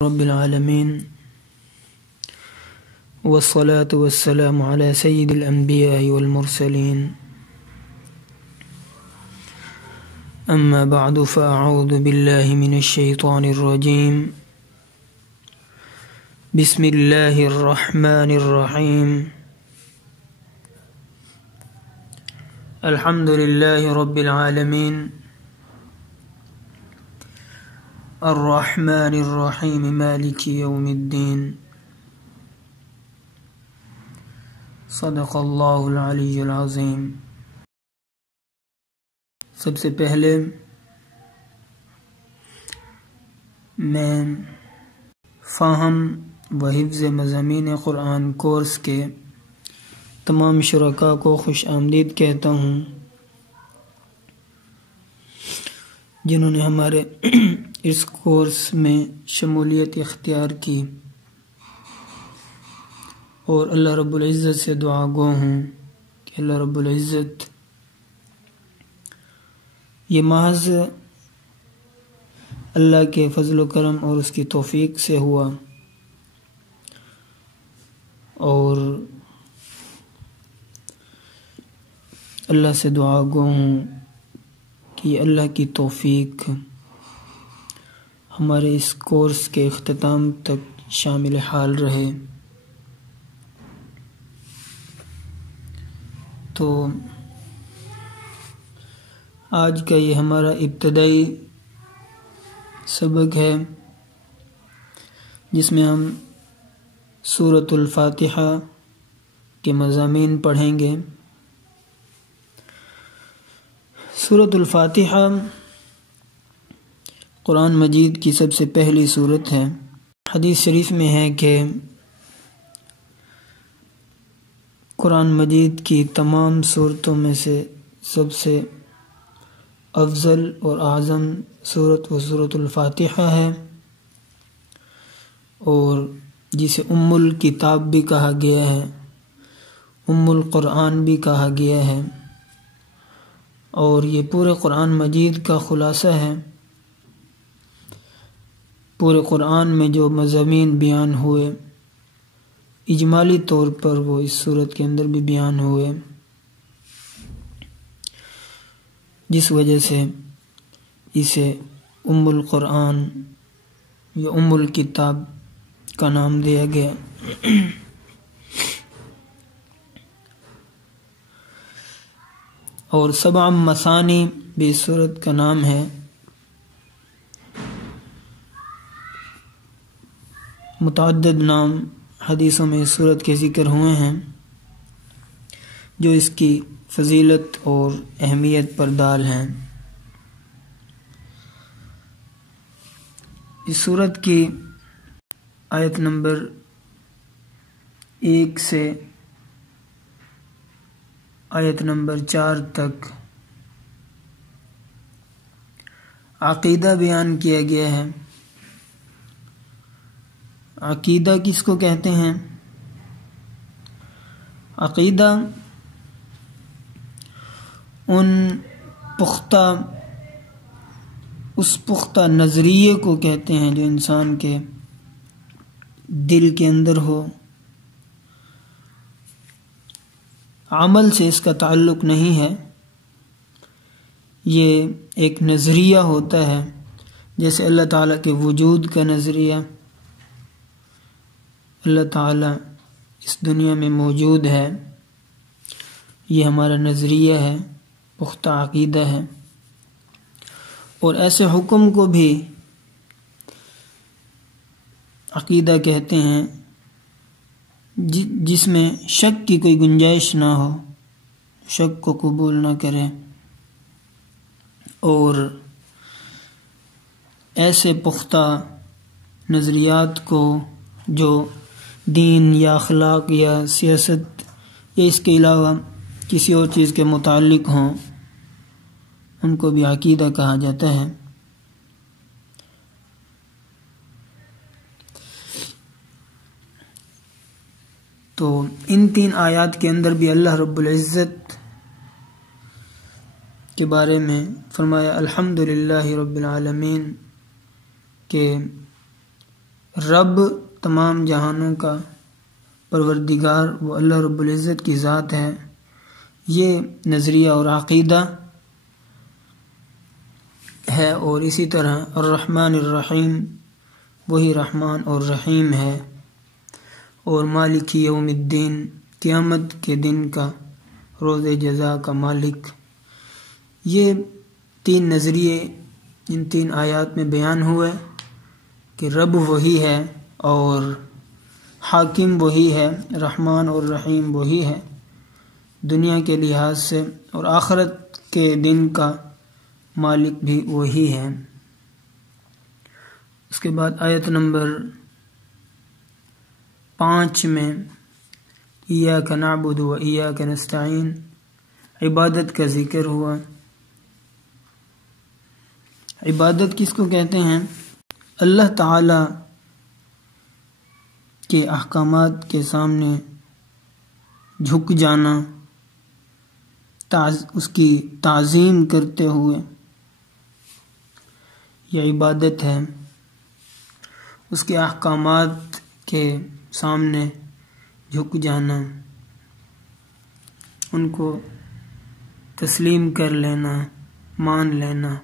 رب العالمین والصلاة والسلام على سید الانبیاء والمرسلین اما بعد فاعوذ باللہ من الشیطان الرجیم بسم اللہ الرحمن الرحیم الحمد للہ رب العالمین الرحمن الرحیم مالک یوم الدین صدق اللہ العلی العظیم۔ سب سے پہلے میں فہم و حفظ مضامین قرآن کورس کے تمام شرکاء کو خوش آمدید کہتا ہوں جنہوں نے ہمارے اس کورس میں شمولیت اختیار کی، اور اللہ رب العزت سے دعا گو ہوں کہ اللہ رب العزت یہ محض اللہ کے فضل و کرم اور اس کی توفیق سے ہوا، اور اللہ سے دعا گو ہوں کہ اللہ کی توفیق ہمارے اس کورس کے اختتام تک شامل حال رہے۔ تو آج کا یہ ہمارا ابتدائی سبق ہے جس میں ہم سورۃ الفاتحہ کے مضامین پڑھیں گے۔ سورۃ الفاتحہ قرآن مجید کی سب سے پہلی سورت ہے۔ حدیث شریف میں ہے کہ قرآن مجید کی تمام سورتوں میں سے سب سے افضل اور اعظم سورت وہ سورۃ الفاتحہ ہے، اور جسے ام الکتاب بھی کہا گیا ہے، ام القرآن بھی کہا گیا ہے، اور یہ پورے قرآن مجید کا خلاصہ ہے۔ پورے قرآن میں جو مضامین بیان ہوئے اجمالی طور پر وہ اس صورت کے اندر بھی بیان ہوئے، جس وجہ سے اسے ام القرآن یا ام الکتاب کا نام دیا گیا۔ اور سبع مثانی بھی اس سورت کا نام ہے۔ متعدد نام حدیثوں میں اس سورت کے ذکر ہوئے ہیں جو اس کی فضیلت اور اہمیت پر دال ہیں۔ اس سورت کی آیت نمبر 1 سے آیت نمبر 4 تک عقیدہ بیان کیا گیا ہے۔ عقیدہ کس کو کہتے ہیں؟ عقیدہ اس پختہ نظریے کو کہتے ہیں جو انسان کے دل کے اندر ہو، عمل سے اس کا تعلق نہیں ہے، یہ ایک نظریہ ہوتا ہے، جیسے اللہ تعالیٰ کے وجود کا نظریہ، اللہ تعالیٰ اس دنیا میں موجود ہے، یہ ہمارا نظریہ ہے، پختہ عقیدہ ہے۔ اور ایسے حکم کو بھی عقیدہ کہتے ہیں جس میں شک کی کوئی گنجائش نہ ہو، شک کو قبول نہ کرے، اور ایسے پختہ نظریات کو جو دین یا اخلاق یا سیاست یا اس کے علاوہ کسی اور چیز کے متعلق ہوں، ان کو بھی عقیدہ کہا جاتا ہے۔ تو ان 3 آیات کے اندر بھی اللہ رب العزت کے بارے میں فرمایا الحمدللہ رب العالمین، کہ رب تمام جہانوں کا پروردگار وہ اللہ رب العزت کی ذات ہے، یہ نظریہ اور عقیدہ ہے۔ اور اسی طرح الرحمن الرحیم، وہی رحمان اور رحیم ہے، اور مالک یوم الدین، قیامت کے دن کا، روز جزا کا مالک۔ یہ تین نظریے ان تین آیات میں بیان ہوئے کہ رب وہی ہے اور حاکم وہی ہے، رحمان اور رحیم وہی ہے دنیا کے لحاظ سے، اور آخرت کے دن کا مالک بھی وہی ہے۔ اس کے بعد آیت نمبر 5 میں ایاک نعبد و ایاک نستعین، عبادت کا ذکر ہوا۔ عبادت کس کو کہتے ہیں؟ اللہ تعالی کے احکامات کے سامنے جھک جانا، اس کی تعظیم کرتے ہوئے، یہ عبادت ہے۔ اس کے احکامات کے سامنے جھک جانا، ان کو تسلیم کر لینا، مان لینا۔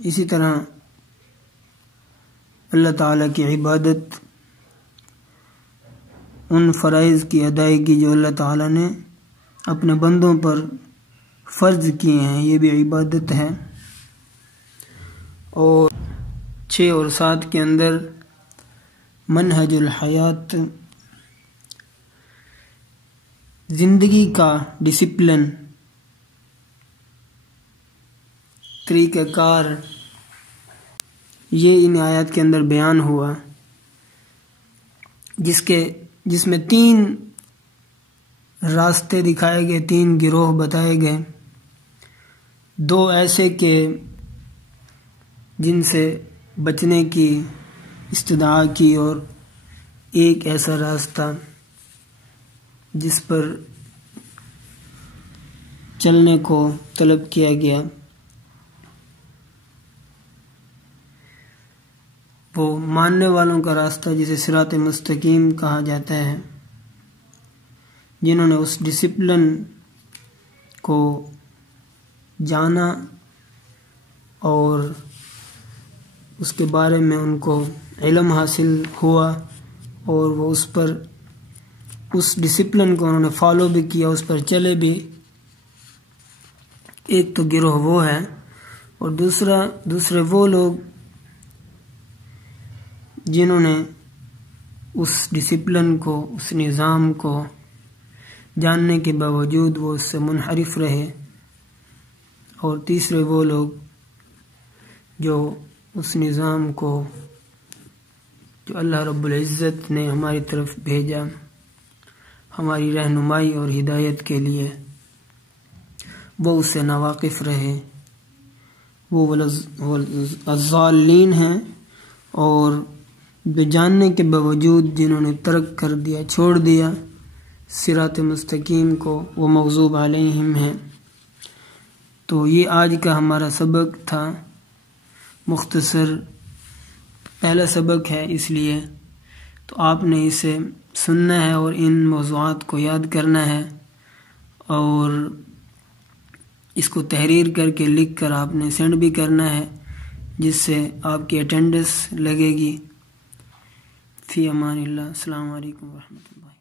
اسی طرح اللہ تعالیٰ کی عبادت ان فرائض کی ادائیگی جو اللہ تعالیٰ نے اپنے بندوں پر فرض کیے ہیں، یہ بھی عبادت ہے۔ اور 6 اور 7 کے اندر منہج الحیات، زندگی کا ڈسپلن، طریقہ کار، یہ ان آیات کے اندر بیان ہوا، جس میں 3 راستے دکھائے گئے، 3 گروہ بتائے گئے، 2 ایسے کہ جن سے بچنے کی استدعا کی، اور ایک ایسا راستہ جس پر چلنے کو طلب کیا گیا، وہ ماننے والوں کا راستہ جسے صراط مستقیم کہا جاتا ہے، جنہوں نے اس ڈسپلن کو جانا اور اس کے بارے میں ان کو علم حاصل ہوا، اور وہ اس ڈسپلن کو انہوں نے فالو بھی کیا، اس پر چلے بھی۔ ایک تو گروہ وہ ہے، اور دوسرے وہ لوگ جنہوں نے اس ڈسپلن کو، اس نظام کو جاننے کے باوجود وہ اس سے منحرف رہے، اور تیسرے وہ لوگ جو اس نظام کو جو اللہ رب العزت نے ہماری طرف بھیجا ہماری رہنمائی اور ہدایت کے لیے، وہ اس سے ناواقف رہے، وہ الضالین ہیں، اور جاننے کے باوجود جنہوں نے ترک کر دیا، چھوڑ دیا صراط مستقیم کو، وہ مغضوب علیہم ہیں۔ تو یہ آج کا ہمارا سبق تھا، مختصر پہلا سبق ہے، اس لیے تو آپ نے اسے سننا ہے اور ان موضوعات کو یاد کرنا ہے، اور اس کو تحریر کر کے لکھ کر آپ نے سینڈ بھی کرنا ہے، جس سے آپ کی اٹینڈنس لگے گی۔ فی امان اللہ، السلام علیکم ورحمۃ اللہ۔